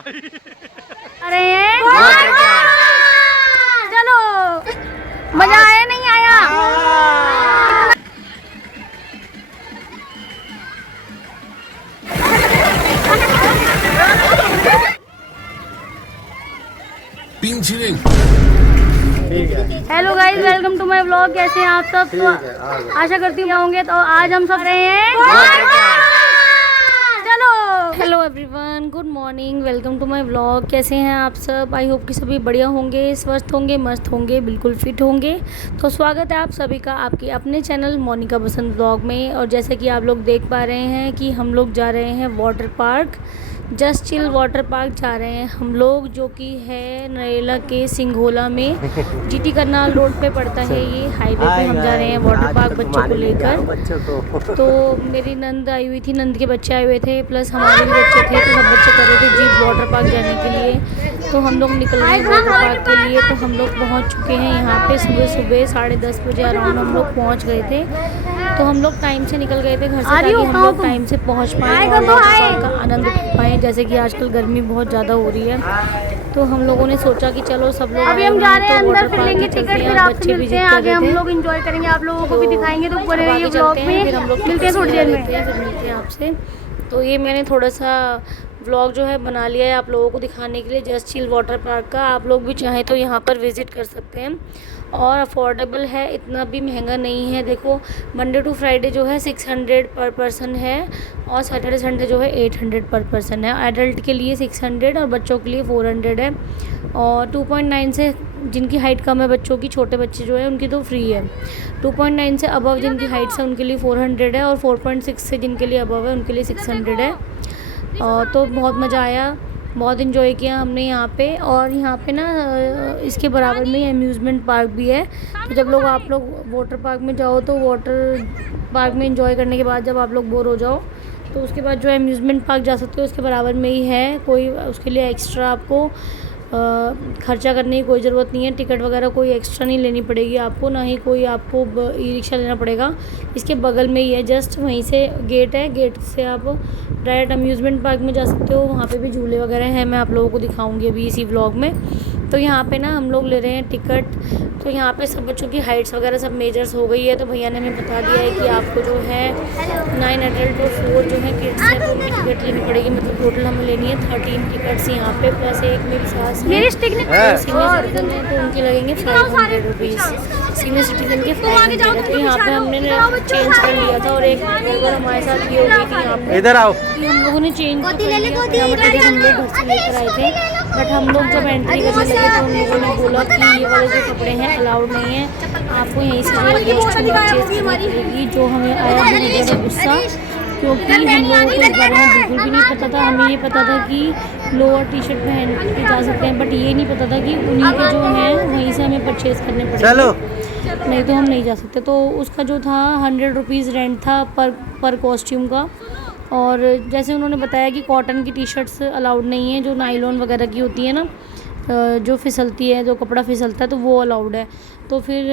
अरे चलो मजा आया नहीं आया? Hello guys, welcome to my vlog. कैसे हैं आप सब? तो आशा करती हूँ होंगे। तो आज हम सब रहे हैं चलो। Hello everyone, good morning, welcome to my vlog. कैसे हैं आप सब? आई होप कि सभी बढ़िया होंगे, स्वस्थ होंगे, मस्त होंगे, बिल्कुल फिट होंगे। तो स्वागत है आप सभी का आपके अपने चैनल मोनिका बसंत व्लॉग में। और जैसे कि आप लोग देख पा रहे हैं कि हम लोग जा रहे हैं water park, just chill water park जा रहे हैं हम लोग, जो कि है नरेला के सिंघोला में, जीटी करनाल रोड पे पड़ता है। ये हाईवे पे हम जा रहे हैं वाटर पार्क बच्चों को लेकर। तो मेरी नंद आई हुई थी, नंद के बच्चे आए हुए थे, प्लस हमारे भी बच्चे थे। तो सब बच्चे कर रहे थे जीत वाटर पार्क जाने के लिए। तो हम लोग निकल गए वाटर पार्क के लिए। तो हम लोग पहुँच चुके हैं यहाँ पे सुबह 10:30 बजे अराउंड हम लोग पहुँच गए थे। तो हम लोग टाइम से निकल गए थे घर से, ताकि हम लोग टाइम से पहुँच पाएँ और वाटर पार्क का आनंद उठा पाएँ। जैसे कि आजकल गर्मी बहुत ज़्यादा हो रही है, तो हम लोगों ने सोचा कि चलो सब लोग अभी हम जा रहे हैं अंदर, फिर लेंगे टिकट, फिर आपसे मिलते हैं आगे। हम लोग एंजॉय करेंगे, आप लोगों को भी दिखाएंगे। तो बने रहिए व्लॉग में, फिर हम लोग मिलते हैं थोड़ी देर में, फिर मिलते हैं आपसे। तो ये मैंने थोड़ा सा व्लॉग जो है बना लिया है आप लोगों को दिखाने के लिए, जस्ट चिल वाटर पार्क का। आप लोग भी चाहें तो यहाँ पर विज़िट कर सकते हैं और अफोर्डेबल है, इतना भी महंगा नहीं है। देखो, मंडे टू फ्राइडे जो है 600 पर पर्सन है और सैटरडे संडे जो है 800 पर पर्सन है। एडल्ट के लिए 600 और बच्चों के लिए 400 है। और 2.9 से जिनकी हाइट कम है बच्चों की, छोटे बच्चे जो है उनकी तो फ्री है। 2.9 से अबव जिनकी हाइट है उनके लिए 400 है और 4.6 से जिनके लिए अबव है उनके लिए 600 है। तो बहुत मज़ा आया, बहुत इन्जॉय किया हमने यहाँ पे। और यहाँ पे ना इसके बराबर में अम्यूज़मेंट पार्क भी है। तो जब लोग आप लोग वाटर पार्क में जाओ, तो वाटर पार्क में एंजॉय करने के बाद जब आप लोग बोर हो जाओ, तो उसके बाद जो अम्यूज़मेंट पार्क जा सकते हो, उसके बराबर में ही है। कोई उसके लिए एक्स्ट्रा आपको खर्चा करने की कोई ज़रूरत नहीं है। टिकट वगैरह कोई एक्स्ट्रा नहीं लेनी पड़ेगी आपको, ना ही कोई आपको ई रिक्शा लेना पड़ेगा। इसके बगल में ही है, जस्ट वहीं से गेट है, गेट से आप डायरेक्ट अम्यूज़मेंट पार्क में जा सकते हो। वहाँ पे भी झूले वगैरह हैं, मैं आप लोगों को दिखाऊंगी अभी इसी व्लॉग में। तो यहाँ पे ना हम लोग ले रहे हैं टिकट। तो यहाँ पे सब बच्चों की हाइट्स वगैरह सब मेजर्स हो गई है। तो भैया ने हमें बता दिया है कि आपको जो है 9 एडल्ट और 4 जो है किड्स हैं, तो उनकी टिकट लेनी पड़ेगी। मतलब टोटल हमें लेनी है 13 टिकट्स यहाँ पे, प्लस एक मेरी सास सीनियर सिटीजन है, तो उनके लगेंगे 500 रुपीज़। सीनियर सिटीजन के 500 है। तो यहाँ पे हमने चेंज कर लिया था और एक बार हमारे साथ ये हो गई थी यहाँ पे, इधर आओ, कि हम लोगों ने चेंज कर लिया। मतलब हम लोग घर से लेकर आए थे, बट हम लोग जब एंट्री करने लगे तो उन लोगों ने बोला कि ये वाले जो कपड़े हैं अलाउड नहीं है, आपको यहीं से जो कॉस्ट्यूम परचेज करनी पड़ेगी। जो हमें आया बहुत ज़्यादा गुस्सा, क्योंकि हम लोगों को इस बारे में बिल्कुल भी नहीं पता था। हमें ये पता था कि लोअर टी शर्ट पहन के जा सकते हैं, बट ये नहीं पता था कि उन्हीं के जो हैं वहीं से हमें परचेज़ करने पड़ेंगे, नहीं तो हम नहीं जा सकते। तो उसका जो था 100 रुपीज़ रेंट था पर कॉस्ट्यूम का। और जैसे उन्होंने बताया कि कॉटन की टी शर्ट्स अलाउड नहीं है, जो नायलॉन वगैरह की होती है ना, जो फिसलती है, जो कपड़ा फिसलता है, तो वो अलाउड है। तो फिर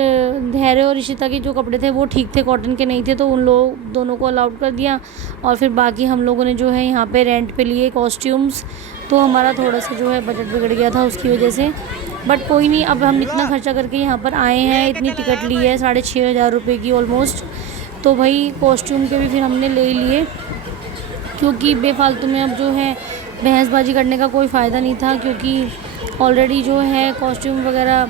धैर्य और ऋषिता के जो कपड़े थे वो ठीक थे, कॉटन के नहीं थे, तो उन लोग दोनों को अलाउड कर दिया। और फिर बाकी हम लोगों ने जो है यहाँ पे रेंट पे लिए कॉस्ट्यूम्स। तो हमारा थोड़ा सा जो है बजट बिगड़ गया था उसकी वजह से, बट कोई नहीं। अब हम इतना खर्चा करके यहाँ पर आए हैं, इतनी टिकट ली है 6500 रुपये की ऑलमोस्ट। तो भाई कॉस्ट्यूम के भी फिर हमने ले लिए, क्योंकि बेफालतू में अब जो है बहसबाजी करने का कोई फ़ायदा नहीं था, क्योंकि ऑलरेडी जो है कॉस्ट्यूम वगैरह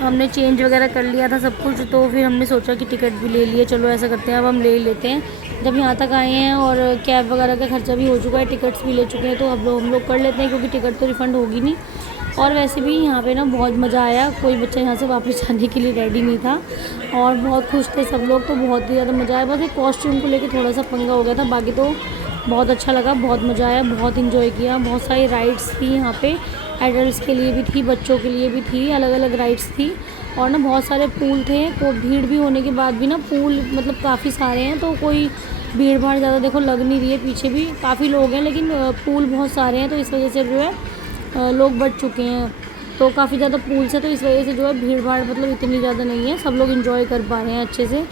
हमने चेंज वगैरह कर लिया था सब कुछ। तो फिर हमने सोचा कि टिकट भी ले लिए, चलो ऐसा करते हैं अब हम ले ही लेते हैं। जब यहाँ तक आए हैं और कैब वगैरह का खर्चा भी हो चुका है, टिकट्स भी ले चुके हैं, तो अब हम लोग कर लेते हैं, क्योंकि टिकट तो रिफ़ंड होगी नहीं। और वैसे भी यहाँ पे ना बहुत मज़ा आया, कोई बच्चा यहाँ से वापस जाने के लिए रेडी नहीं था और बहुत खुश थे सब लोग। तो बहुत ही ज़्यादा मज़ा आया। बस एक कॉस्ट्यूम को लेकर थोड़ा सा पंगा हो गया था, बाकी तो बहुत अच्छा लगा, बहुत मज़ा आया, बहुत इन्जॉय किया। बहुत सारी राइड्स थी यहाँ पे, एडल्ट्स के लिए भी थी, बच्चों के लिए भी थी, अलग अलग राइड्स थी। और ना बहुत सारे पूल थे, तो भीड़ भी होने के बाद भी ना पूल मतलब काफ़ी सारे हैं, तो कोई भीड़ भाड़ ज़्यादा देखो लग नहीं रही है। पीछे भी काफ़ी लोग हैं, लेकिन पूल बहुत सारे हैं, तो इस वजह से जो है लोग बढ़ चुके हैं। तो काफ़ी ज़्यादा पूल्स है, तो इस वजह से जो है भीड़ भाड़ मतलब इतनी ज़्यादा नहीं है, सब लोग इन्जॉय कर पा रहे हैं अच्छे से।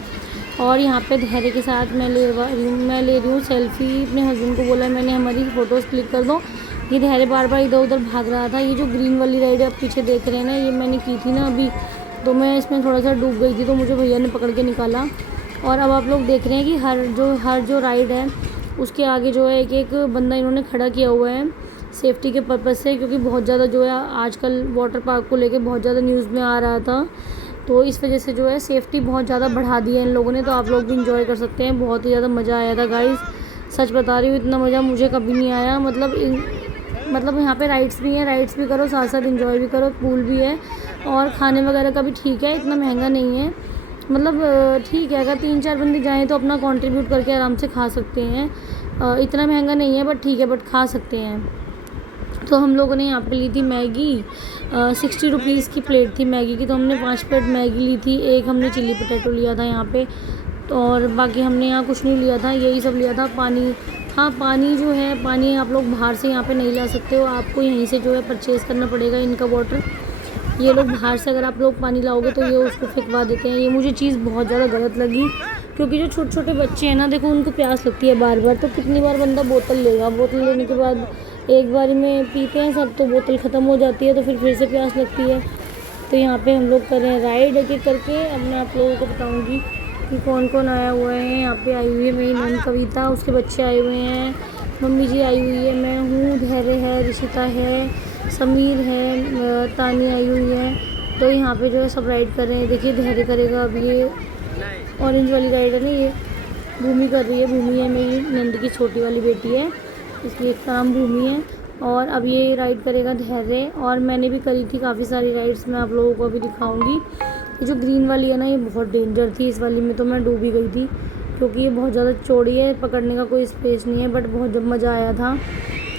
और यहाँ पे धैर्य के साथ मैं ले रही हूँ सेल्फ़ी। अपने हस्बैंड को बोला मैंने हमारी फ़ोटोज़ क्लिक कर दो, ये धैर्य बार बार इधर उधर भाग रहा था। ये जो ग्रीन वाली राइड आप पीछे देख रहे हैं ना, ये मैंने की थी ना अभी, तो मैं इसमें थोड़ा सा डूब गई थी, तो मुझे भैया ने पकड़ के निकाला। और अब आप लोग देख रहे हैं कि हर जो राइड है उसके आगे जो है एक एक बंदा इन्होंने खड़ा किया हुआ है सेफ्टी के पर्पज़ से, क्योंकि बहुत ज़्यादा जो है आजकल वाटर पार्क को लेके बहुत ज़्यादा न्यूज़ में आ रहा था, तो इस वजह से जो है सेफ्टी बहुत ज़्यादा बढ़ा दी है इन लोगों ने। तो आप लोग भी इंजॉय कर सकते हैं। बहुत ही ज़्यादा मज़ा आया था गाइस, सच बता रही हूँ, इतना मज़ा मुझे कभी नहीं आया। मतलब यहाँ पे राइड्स भी हैं, राइड्स भी करो साथ साथ इंजॉय भी करो, पूल भी है, और खाने वगैरह का भी ठीक है, इतना महंगा नहीं है। मतलब ठीक है, अगर 3-4 बंदे जाएँ तो अपना कंट्रीब्यूट करके आराम से खा सकते हैं। इतना महंगा नहीं है बट ठीक है, बट खा सकते हैं। तो हम लोगों ने यहाँ पे ली थी मैगी, 60 रुपीज़ की प्लेट थी मैगी की, तो हमने 5 प्लेट मैगी ली थी। एक हमने चिल्ली पोटैटो लिया था यहाँ पे, तो और बाकी हमने यहाँ कुछ नहीं लिया था, यही सब लिया था। पानी, हाँ पानी जो है, पानी आप लोग बाहर से यहाँ पे नहीं ला सकते हो, आपको यहीं से जो है परचेज़ करना पड़ेगा इनका वाटर। ये लोग बाहर से अगर आप लोग पानी लाओगे तो ये उसको फेंकवा देते हैं। ये मुझे चीज़ बहुत ज़्यादा गलत लगी, क्योंकि जो छोटे छोटे बच्चे हैं ना, देखो उनको प्यास लगती है बार बार, तो कितनी बार बंदा बोतल लेगा, बोतल लेने के बाद एक बारी में पीते हैं सब, तो बोतल ख़त्म हो जाती है, तो फिर से प्यास लगती है। तो यहाँ पे हम लोग कर रहे हैं राइड एक एक करके। अब मैं आप लोगों को बताऊँगी कि कौन कौन आया हुआ है। यहाँ पे आई हुई है मेरी नंद कविता, उसके बच्चे आए हुए हैं, मम्मी जी आई हुई है, मैं हूँ, धैर्य है, ऋषिता है, समीर है, तानी आई हुई है। तो यहाँ पे जो है सब राइड कर रहे हैं। देखिए धैर्य करेगा अब, ये ऑरेंज वाली राइड है ना, ये भूमि कर रही है। भूमि है मेरी नंद की छोटी वाली बेटी है, इसलिए इसका नाम भूमि है। और अब ये राइड करेगा धैर्य। और मैंने भी करी थी काफ़ी सारी राइड्स, मैं आप लोगों को अभी दिखाऊंगी। ये जो ग्रीन वाली है ना, ये बहुत डेंजर थी, इस वाली में तो मैं डूबी गई थी, क्योंकि ये बहुत ज़्यादा चौड़ी है, पकड़ने का कोई स्पेस नहीं है, बट बहुत जब मज़ा आया था।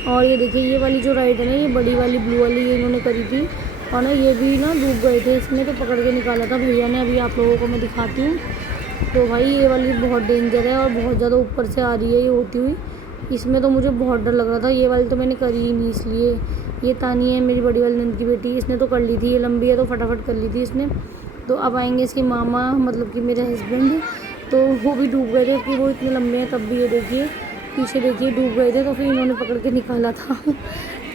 और ये देखिए ये वाली जो राइड है ना, ये बड़ी वाली ब्लू वाली, ये इन्होंने करी थी, और ना ये भी ना डूब गए थे इसमें, तो पकड़ के निकाला था भैया ने। अभी आप लोगों को मैं दिखाती हूँ। तो भाई ये वाली बहुत डेंजर है और बहुत ज़्यादा ऊपर से आ रही है ये होती हुई, इसमें तो मुझे बहुत डर लग रहा था। ये वाली तो मैंने करी ही नहीं, इसलिए। ये तानी है मेरी बड़ी वाली नंद की बेटी, इसने तो कर ली थी, ये लंबी है तो फटाफट कर ली थी इसने। तो अब आएंगे इसके मामा, मतलब कि मेरे हस्बैंड, तो वो भी डूब गए थे, कि वो इतने लंबे हैं तब भी। ये देखिए पीछे देखिए डूब गए थे, तो फिर इन्होंने पकड़ के निकाला था।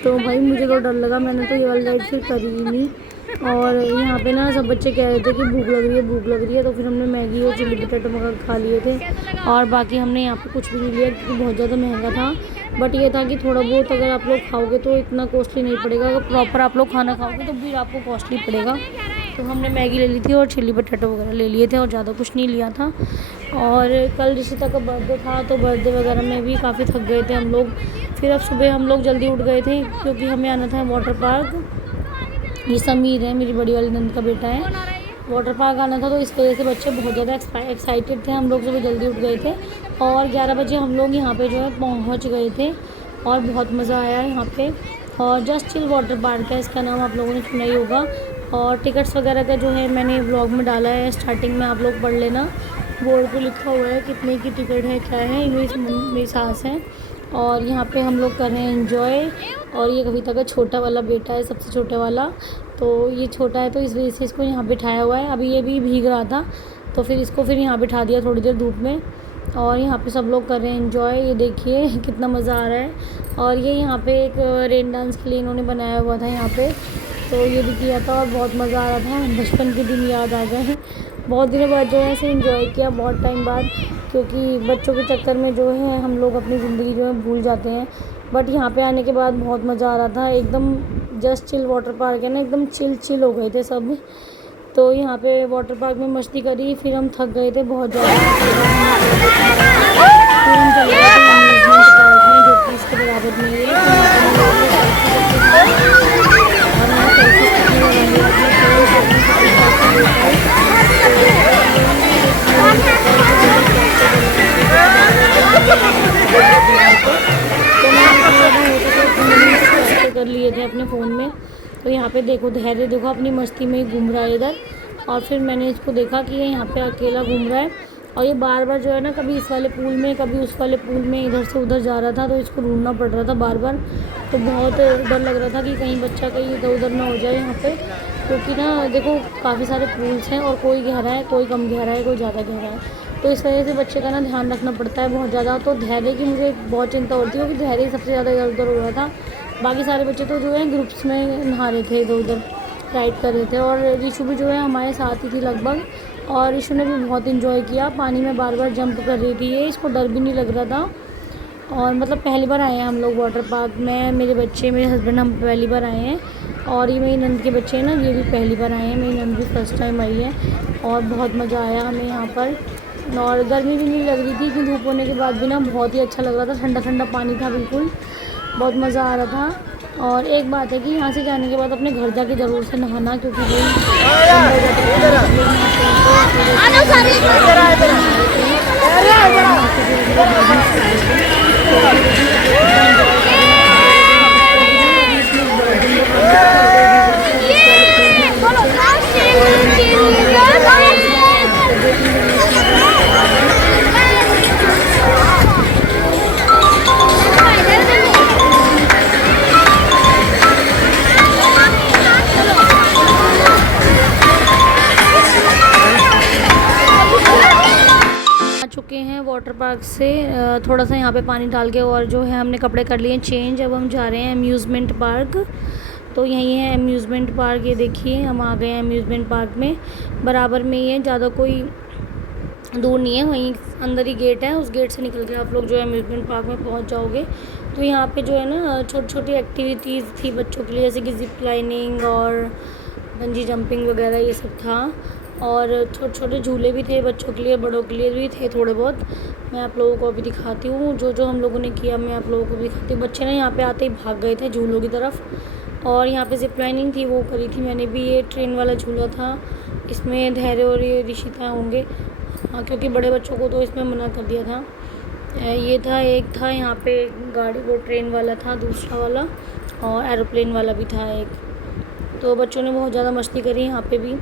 तो भाई मुझे तो डर लगा, मैंने तो ये वाली राइड फिर करी ही नहीं। और यहाँ पे ना सब बच्चे कह रहे थे कि भूख लग रही है, भूख लग रही है, तो फिर हमने मैगी और चिल्ली पोटैटो मंगा खा लिए थे। और बाकी हमने यहाँ पे कुछ भी नहीं लिया, क्योंकि बहुत ज़्यादा महंगा था। बट ये था कि थोड़ा बहुत अगर आप लोग खाओगे तो इतना कॉस्टली नहीं पड़ेगा, अगर प्रॉपर आप लोग खाना खाओगे तो फिर आपको कॉस्टली पड़ेगा। तो हमने मैगी ले ली थी और चिल्ली पोटैटो वगैरह ले लिए थे, और ज़्यादा कुछ नहीं लिया था। और कल ऋषिता का बर्थडे था, तो बर्थडे वगैरह में भी काफ़ी थक गए थे हम लोग। फिर अब सुबह हम लोग जल्दी उठ गए थे, क्योंकि हमें आना था वाटर पार्क। ये समीर है मेरी बड़ी वाली नंद का बेटा है, वाटर पार्क आना था, तो इस वजह से बच्चे बहुत ज़्यादा एक्साइटेड थे। हम लोग सुबह जल्दी उठ गए थे, और 11 बजे हम लोग यहाँ पे जो है पहुँच गए थे, और बहुत मज़ा आया यहाँ पे। और जस्ट चिल वाटर पार्क है इसका नाम, आप लोगों ने सुना ही होगा। और टिकट्स वगैरह का जो है मैंने ब्लॉग में डाला है, स्टार्टिंग में आप लोग पढ़ लेना, बोर्ड पे लिखा हुआ है कितने की टिकट है, क्या है। इनमें मेरी सास है, और यहाँ पे हम लोग कर रहे हैं एंजॉय। और ये कविता का छोटा वाला बेटा है, सबसे छोटा वाला, तो ये छोटा है तो इस वजह से इसको यहाँ बिठाया हुआ है। अभी ये भी भीग रहा था, तो फिर इसको फिर यहाँ बिठा दिया थोड़ी देर धूप में। और यहाँ पे सब लोग कर रहे हैं एंजॉय, ये देखिए कितना मज़ा आ रहा है। और ये यहाँ पे एक रेन डांस के लिए इन्होंने बनाया हुआ था यहाँ पे, तो ये भी किया था, और बहुत मज़ा आ रहा था। बचपन के दिन याद आ गए, बहुत दिनों बाद जो है ऐसे एंजॉय किया, बहुत टाइम बाद, क्योंकि बच्चों के चक्कर में जो है हम लोग अपनी ज़िंदगी जो है भूल जाते हैं। बट यहाँ पे आने के बाद बहुत मज़ा आ रहा था, एकदम जस्ट चिल वाटर पार्क है ना, एकदम चिल हो गए थे सब। तो यहाँ पे वाटर पार्क में मस्ती करी, फिर हम थक गए थे बहुत ज़्यादा, फिर हम चले गए थे अम्यूज़मेंट पार्क में, जो कि इसके बराबर में है। कर लिए थे अपने फ़ोन में। तो यहाँ पे देखो धैर्य, देखो अपनी मस्ती में ही घूम रहा है इधर। और फिर मैंने इसको देखा कि ये यहाँ पे अकेला घूम रहा है, और ये बार बार जो है ना, कभी इस वाले पूल में कभी उस वाले पूल में इधर से उधर जा रहा था, तो इसको ढूंढना पड़ रहा था बार बार। तो बहुत डर लग रहा था कि कहीं बच्चा कहीं इधर उधर ना हो जाए यहाँ पे, क्योंकि ना देखो काफ़ी सारे पूल्स हैं, और कोई गहरा है, कोई कम गहरा है, कोई ज़्यादा गहरा है, तो इस वजह से बच्चे का ना ध्यान रखना पड़ता है बहुत ज़्यादा। तो धैर्य की मुझे बहुत चिंता होती है, क्योंकि धैर्य सबसे ज़्यादा इधर उधर हो रहा था, बाकी सारे बच्चे तो जो है ग्रुप्स में नहा रहे थे, इधर उधर राइड कर रहे थे। और रिशु भी जो है हमारे साथ ही थी लगभग, और रिशु ने भी बहुत इन्जॉय किया, पानी में बार बार जंप कर रही थी ये, इसको डर भी नहीं लग रहा था। और मतलब पहली बार आए हैं हम लोग वाटर पार्क में, मेरे बच्चे, मेरे हस्बैंड, हम पहली बार आए हैं। और ये मेरी नंद के बच्चे हैं ना, ये भी पहली बार आए हैं, मेरी नंद भी फर्स्ट टाइम आई है। और बहुत मज़ा आया हमें यहाँ पर, और गर्मी भी नहीं लग रही थी कि धूप होने के बाद भी ना बहुत ही अच्छा लग रहा था, ठंडा ठंडा पानी था बिल्कुल, बहुत मज़ा आ रहा था। और एक बात है कि यहाँ से जाने के बाद अपने घर जाके ज़रूर से नहाना, क्योंकि चुके हैं वाटर पार्क से, थोड़ा सा यहाँ पे पानी डाल के, और जो है हमने कपड़े कर लिए चेंज। अब हम जा रहे हैं अम्यूज़मेंट पार्क। तो यही है अम्यूज़मेंट पार्क, ये देखिए हम आ गए हैं अम्यूज़मेंट पार्क में, बराबर में ही है, ज़्यादा कोई दूर नहीं है, वहीं अंदर ही गेट है, उस गेट से निकल के आप लोग जो है अम्यूज़मेंट पार्क में पहुँच जाओगे। तो यहाँ पे जो है ना छोटी छोटी एक्टिविटीज़ थी बच्चों के लिए, जैसे कि ज़िप लाइनिंग और बंजी जंपिंग वगैरह ये सब था, और छोटे छोटे झूले भी थे बच्चों के लिए, बड़ों के लिए भी थे थोड़े बहुत। मैं आप लोगों को अभी दिखाती हूँ, जो जो हम लोगों ने किया मैं आप लोगों को भी दिखाती हूँ। बच्चे ना यहाँ पे आते ही भाग गए थे झूलों की तरफ। और यहाँ पे ज़िप लाइनिंग थी, वो करी थी मैंने भी। ये ट्रेन वाला झूला था, इसमें धैर्य और ये ऋषिता होंगे, हाँ, क्योंकि बड़े बच्चों को तो इसमें मना कर दिया था। ये था, एक था यहाँ पे गाड़ी, वो ट्रेन वाला था दूसरा वाला, और एरोप्लेन वाला भी था एक। तो बच्चों ने बहुत ज़्यादा मस्ती करी यहाँ पे भी,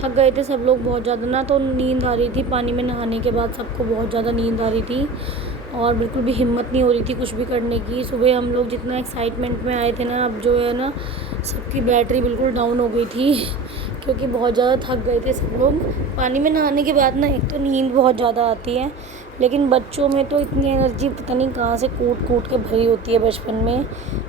थक गए थे सब लोग बहुत ज़्यादा ना, तो नींद आ रही थी पानी में नहाने के बाद, सबको बहुत ज़्यादा नींद आ रही थी, और बिल्कुल भी हिम्मत नहीं हो रही थी कुछ भी करने की। सुबह हम लोग जितना एक्साइटमेंट में आए थे ना, अब जो है ना सबकी बैटरी बिल्कुल डाउन हो गई थी क्योंकि बहुत ज़्यादा थक गए थे सब लोग। पानी में नहाने के बाद ना एक तो नींद बहुत ज़्यादा आती है, लेकिन बच्चों में तो इतनी एनर्जी पता नहीं कहाँ से कूट कूट के भरी होती है बचपन में,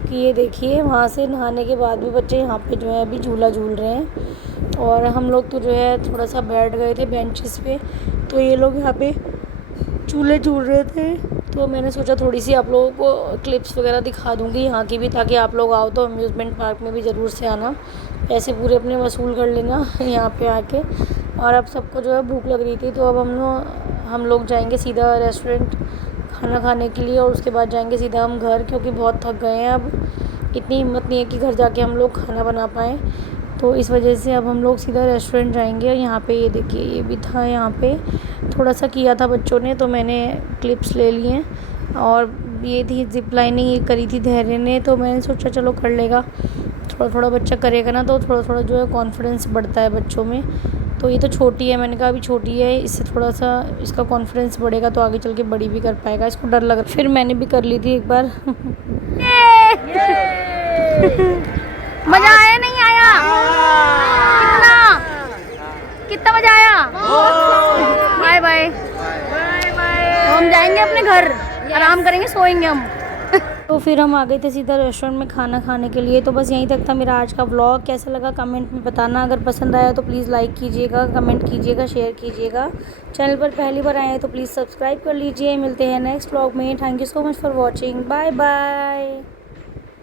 कि ये देखिए वहाँ से नहाने के बाद भी बच्चे यहाँ पे जो है अभी झूला झूल रहे हैं। और हम लोग तो जो है थोड़ा सा बैठ गए थे बेंचेस पे, तो ये लोग यहाँ पे झूले झूल रहे थे। तो मैंने सोचा थोड़ी सी आप लोगों को क्लिप्स वगैरह दिखा दूँगी यहाँ की भी, ताकि आप लोग आओ तो अम्यूज़मेंट पार्क में भी ज़रूर से आना, पैसे पूरे अपने वसूल कर लेना यहाँ पे आके। और अब सबको जो है भूख लग रही थी, तो अब हम लोग जाएंगे सीधा रेस्टोरेंट खाना खाने के लिए, और उसके बाद जाएंगे सीधा हम घर, क्योंकि बहुत थक गए हैं। अब इतनी हिम्मत नहीं है कि घर जाके हम लोग खाना बना पाएँ, तो इस वजह से अब हम लोग सीधा रेस्टोरेंट जाएंगे। और यहाँ पे ये देखिए, ये भी था, यहाँ पे थोड़ा सा किया था बच्चों ने, तो मैंने क्लिप्स ले लिए। और ये थी ज़िप लाइनिंग, ये करी थी धैर्य ने, तो मैंने सोचा चलो कर लेगा, थोड़ा थोड़ा बच्चा करेगा ना, तो थोड़ा थोड़ा जो है कॉन्फिडेंस बढ़ता है बच्चों में। तो ये तो छोटी है, मैंने कहा अभी छोटी है, इससे थोड़ा सा इसका कॉन्फिडेंस बढ़ेगा तो आगे चल के बड़ी भी कर पाएगा। इसको डर लग रहा, फिर मैंने भी कर ली थी एक बार मज़ा आया नहीं आया? कितना कितना मज़ा आया? बाय बाय, हम जाएंगे अपने घर, आराम करेंगे, सोएंगे हम तो फिर हम आ गए थे सीधा रेस्टोरेंट में खाना खाने के लिए। तो बस यहीं तक था मेरा आज का व्लॉग। कैसा लगा कमेंट में बताना, अगर पसंद आया तो प्लीज़ लाइक कीजिएगा, कमेंट कीजिएगा, शेयर कीजिएगा। चैनल पर पहली बार आए हैं तो प्लीज़ सब्सक्राइब कर लीजिए। मिलते हैं नेक्स्ट व्लॉग में। Thank you so much for watching, bye bye.